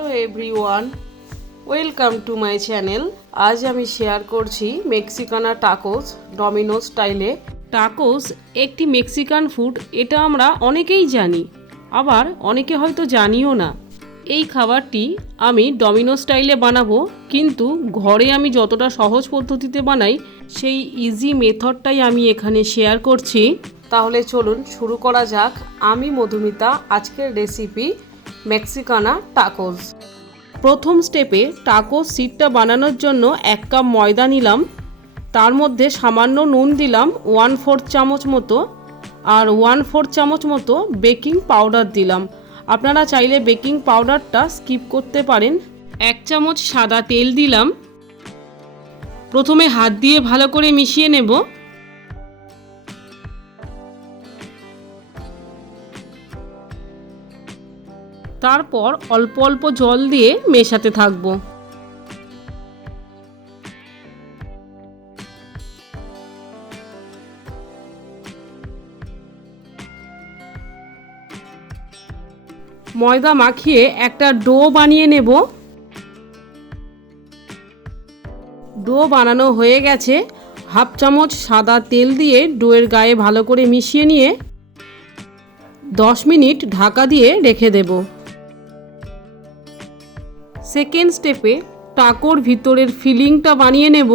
Hello everyone, welcome to my channel. আজ আমি share করছি মেক্সিকানা টাকোস ডমিনোস স্টাইলে। টাকোস একটি মেক্সিকান ফুড, এটা আমরা অনেকেই জানি, আবার অনেকে হয়তো জানিও না। এই খাবারটি আমি ডমিনো স্টাইলে বানাবো, কিন্তু ঘরে আমি যতটা সহজ পদ্ধতিতে বানাই সেই ইজি মেথডটাই আমি এখানে শেয়ার করছি। তাহলে চলুন শুরু করা যাক। আমি মধুমিতা, আজকের রেসিপি মেক্সিকানা টাকোস। প্রথম স্টেপে টাকোস সিটটা বানানোর জন্য 1 কাপ ময়দা নিলাম, তার মধ্যে সামান্য নুন দিলাম 1/4 চামচ মতো, আর 1/4 চামচ মতো বেকিং পাউডার দিলাম। আপনারা চাইলে বেকিং পাউডারটা স্কিপ করতে পারেন। 1 চামচ সাদা তেল দিলাম। প্রথমে হাত দিয়ে ভালো করে মিশিয়ে নেব। তারপর অল্প অল্প জল দিয়ে মেশাতে থাকব। ময়দা মাখিয়ে একটা ডো বানিয়ে নেব। ডো বানানো হয়ে গেছে। 1/2 চামচ সাদা তেল দিয়ে ডোয়ের গায়ে ভালো করে মিশিয়ে নিয়ে 10 মিনিট ঢাকা দিয়ে রেখে দেব। সেকেন্ড স্টেপে টাকোর ভিতরের ফিলিংটা বানিয়ে নেব।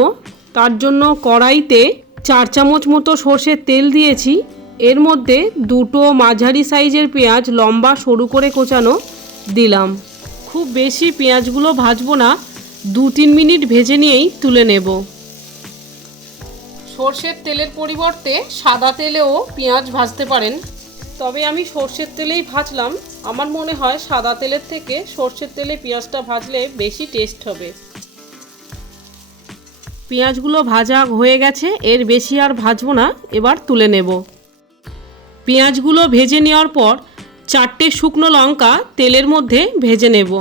তার জন্য কড়াইতে 4 চামচ মতো সর্ষের তেল দিয়েছি। এর মধ্যে 2টো মাঝারি সাইজের পেঁয়াজ লম্বা সরু করে কোচানো দিলাম। খুব বেশি পেঁয়াজগুলো ভাজবো না, 2-3 মিনিট ভেজে নিয়েই তুলে নেব। সর্ষের তেলের পরিবর্তে সাদা তেলেও পেঁয়াজ ভাজতে পারেন, তবে আমি সর্ষের তেলেই ভাজলাম। আমার মনে হয় সাদা তেলের থেকে সর্ষের তেলে পেঁয়াজটা ভাজলে বেশি টেস্ট হবে। পেঁয়াজগুলো ভাজা হয়ে গেছে, এর বেশি আর ভাজবো না, এবার তুলে নেব। পেঁয়াজগুলো ভেজে নেওয়ার পর 4টে শুকনো লঙ্কা তেলের মধ্যে ভেজে নেব।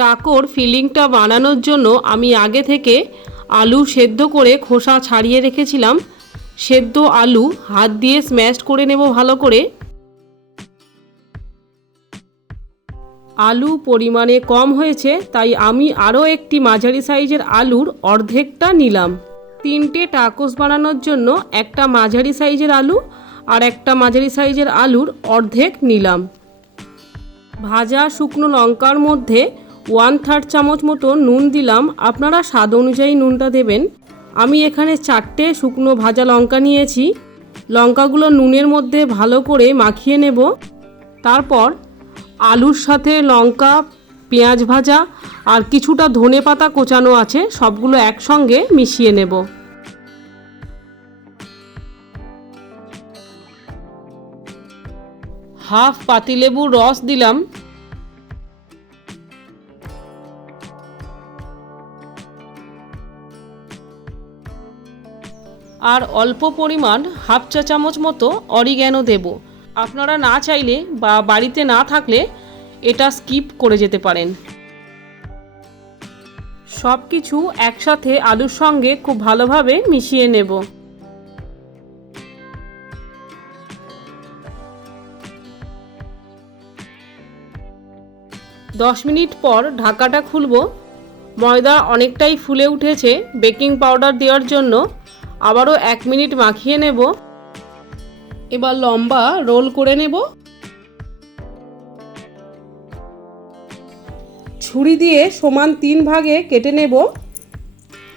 টাকোর ফিলিংটা বানানোর জন্য আমি আগে থেকে আলু সেদ্ধ করে খোসা ছাড়িয়ে রেখেছিলাম। সেদ্ধ আলু হাত দিয়ে স্ম্যাশ করে নেব ভালো করে। আলু পরিমাণে কম হয়েছে, তাই আমি আরও একটি মাঝারি সাইজের আলুর অর্ধেকটা নিলাম। 3টে টাকোস বানানোর জন্য একটা মাঝারি সাইজের আলু আর একটা মাঝারি সাইজের আলুর অর্ধেক নিলাম। ভাজা শুকনো লঙ্কার মধ্যে 1/3 চামচ মতো নুন দিলাম। আপনারা স্বাদ অনুযায়ী নুনটা দেবেন। আমি এখানে 4টে শুকনো ভাজা লঙ্কা নিয়েছি। লঙ্কাগুলো নুনের মধ্যে ভালো করে মাখিয়ে নেব। তারপর আলুর সাথে লঙ্কা, পেঁয়াজ ভাজা আর কিছুটা ধনেপাতা কোচানো আছে, সবগুলো একসঙ্গে মিশিয়ে নেব। হাফ পাতিলেবুর রস দিলাম। আর অল্প পরিমাণ 1/2 চা চামচ মতো অরিগ্যানো দেব। আপনারা না চাইলে বা বাড়িতে না থাকলে এটা স্কিপ করে যেতে পারেন। সব কিছু একসাথে আলুর সঙ্গে খুব ভালোভাবে মিশিয়ে নেব। দশ মিনিট পর ঢাকাটা খুলব। ময়দা অনেকটাই ফুলে উঠেছে। বেকিং পাউডার দেওয়ার জন্য আবারও 1 মিনিট মাখিয়ে নেব। এবার লম্বা রোল করে নেব। ছুরি দিয়ে সমান 3 ভাগে কেটে নেব।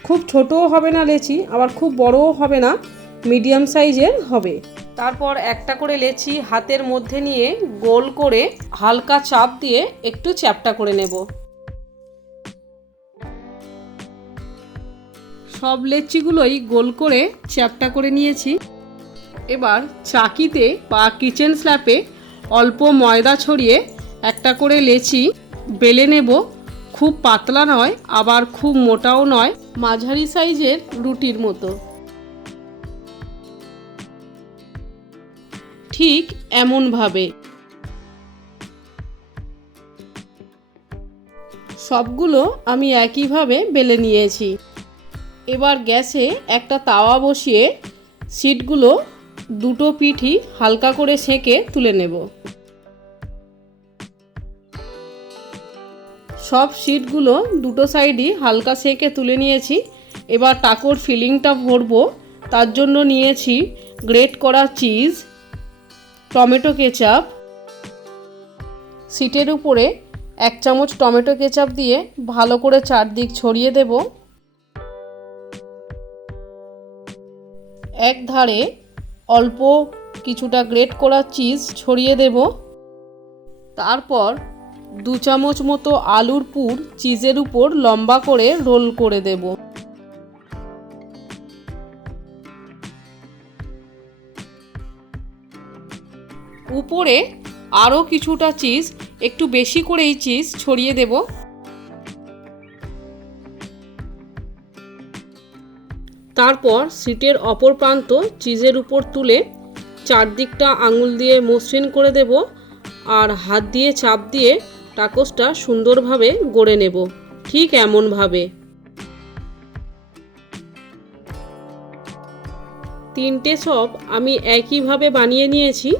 খুব ছোটও হবে না লেচি, আবার খুব বড়ও হবে না, মিডিয়াম সাইজের হবে। তারপর একটা করে লেচি হাতের মধ্যে নিয়ে গোল করে হালকা চাপ দিয়ে একটু চ্যাপ্টা করে নেব। সব লেচিগুলোই গোল করে চ্যাপ্টা করে নিয়েছি। এবার চাকিতে বা কিচেন স্ল্যাপে অল্প ময়দা ছড়িয়ে একটা করে লেচি বেলে নেব। খুব পাতলা নয়, আবার খুব মোটাও নয়, মাঝারি সাইজের রুটির মতো। ঠিক এমনভাবে সবগুলো আমি একইভাবে বেলে নিয়েছি। এবার গ্যাসে একটা তাওয়া বসিয়ে শিটগুলো দুটো পিঠই হালকা করে সেঁকে তুলে নেব। সব শিটগুলো দুটো সাইডই হালকা সেঁকে তুলে নিয়েছি। এবার টাকোর ফিলিংটা ভরবো। তার জন্য নিয়েছি গ্রেট করা চিজ, টমেটো কেচাপ। শিটের উপরে 1 চামচ টমেটো কেচাপ দিয়ে ভালো করে চারদিক ছড়িয়ে দেব। এক ধারে অল্প কিছুটা গ্রেট করা চিজ ছড়িয়ে দেব। তারপর 2 চামচ মতো আলুর পুর চিজের উপর লম্বা করে রোল করে দেব। উপরে আরও কিছুটা চিজ, একটু বেশি করেই চিজ ছড়িয়ে দেব। তারপর শিটের অপর প্রান্ত চিজের উপর তুলে চারদিকটা আঙুল দিয়ে মসৃণ করে দেব আর হাত দিয়ে চাপ দিয়ে টাকোসটা সুন্দরভাবে গড়ে নেব, ঠিক এমনভাবে। 3টে চপ আমি একইভাবে বানিয়ে নিয়েছি।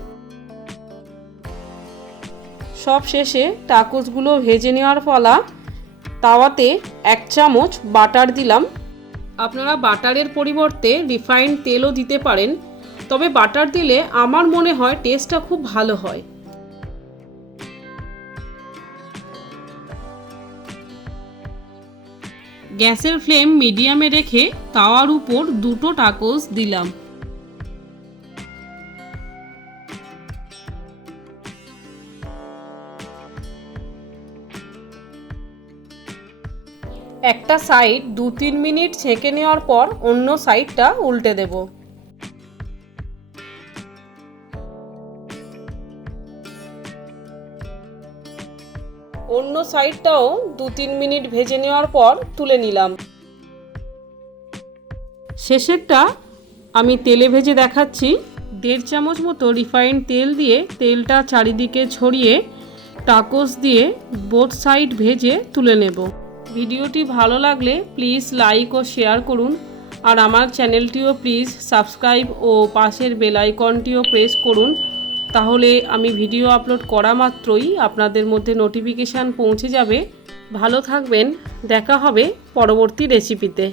সব শেষে টাকোসগুলো ভেজে নেওয়ার পালা। তাওয়াতে 1 চামচ বাটার দিলাম। আপনারা বাটারের পরিবর্তে রিফাইন্ড তেলও দিতে পারেন, তবে বাটার দিলে আমার মনে হয় টেস্টটা খুব ভালো হয়। গ্যাসের ফ্লেম মিডিয়ামে রেখে তাওয়ার উপর 2টো টাকোস দিলাম। একটা সাইড 2-3 মিনিট ছেঁকে নেওয়ার পর অন্য সাইডটা উল্টে দেব। অন্য সাইডটাও 2-3 মিনিট ভেজে নেওয়ার পর তুলে নিলাম। শেষেরটা আমি তেলে ভেজে দেখাচ্ছি। 1.5 চামচ মতো রিফাইন্ড তেল দিয়ে তেলটা চারিদিকে ছড়িয়ে টাকোস দিয়ে বোথ সাইড ভেজে তুলে নেব। ভিডিওটি ভালো লাগলে প্লিজ লাইক ও শেয়ার করুন, আর আমার চ্যানেলটিও প্লিজ সাবস্ক্রাইব ও পাশের বেল আইকনটিও প্রেস করুন। তাহলে আমি ভিডিও আপলোড করা মাত্রই আপনাদের মধ্যে নোটিফিকেশান পৌঁছে যাবে। ভালো থাকবেন, দেখা হবে পরবর্তী রেসিপিতে।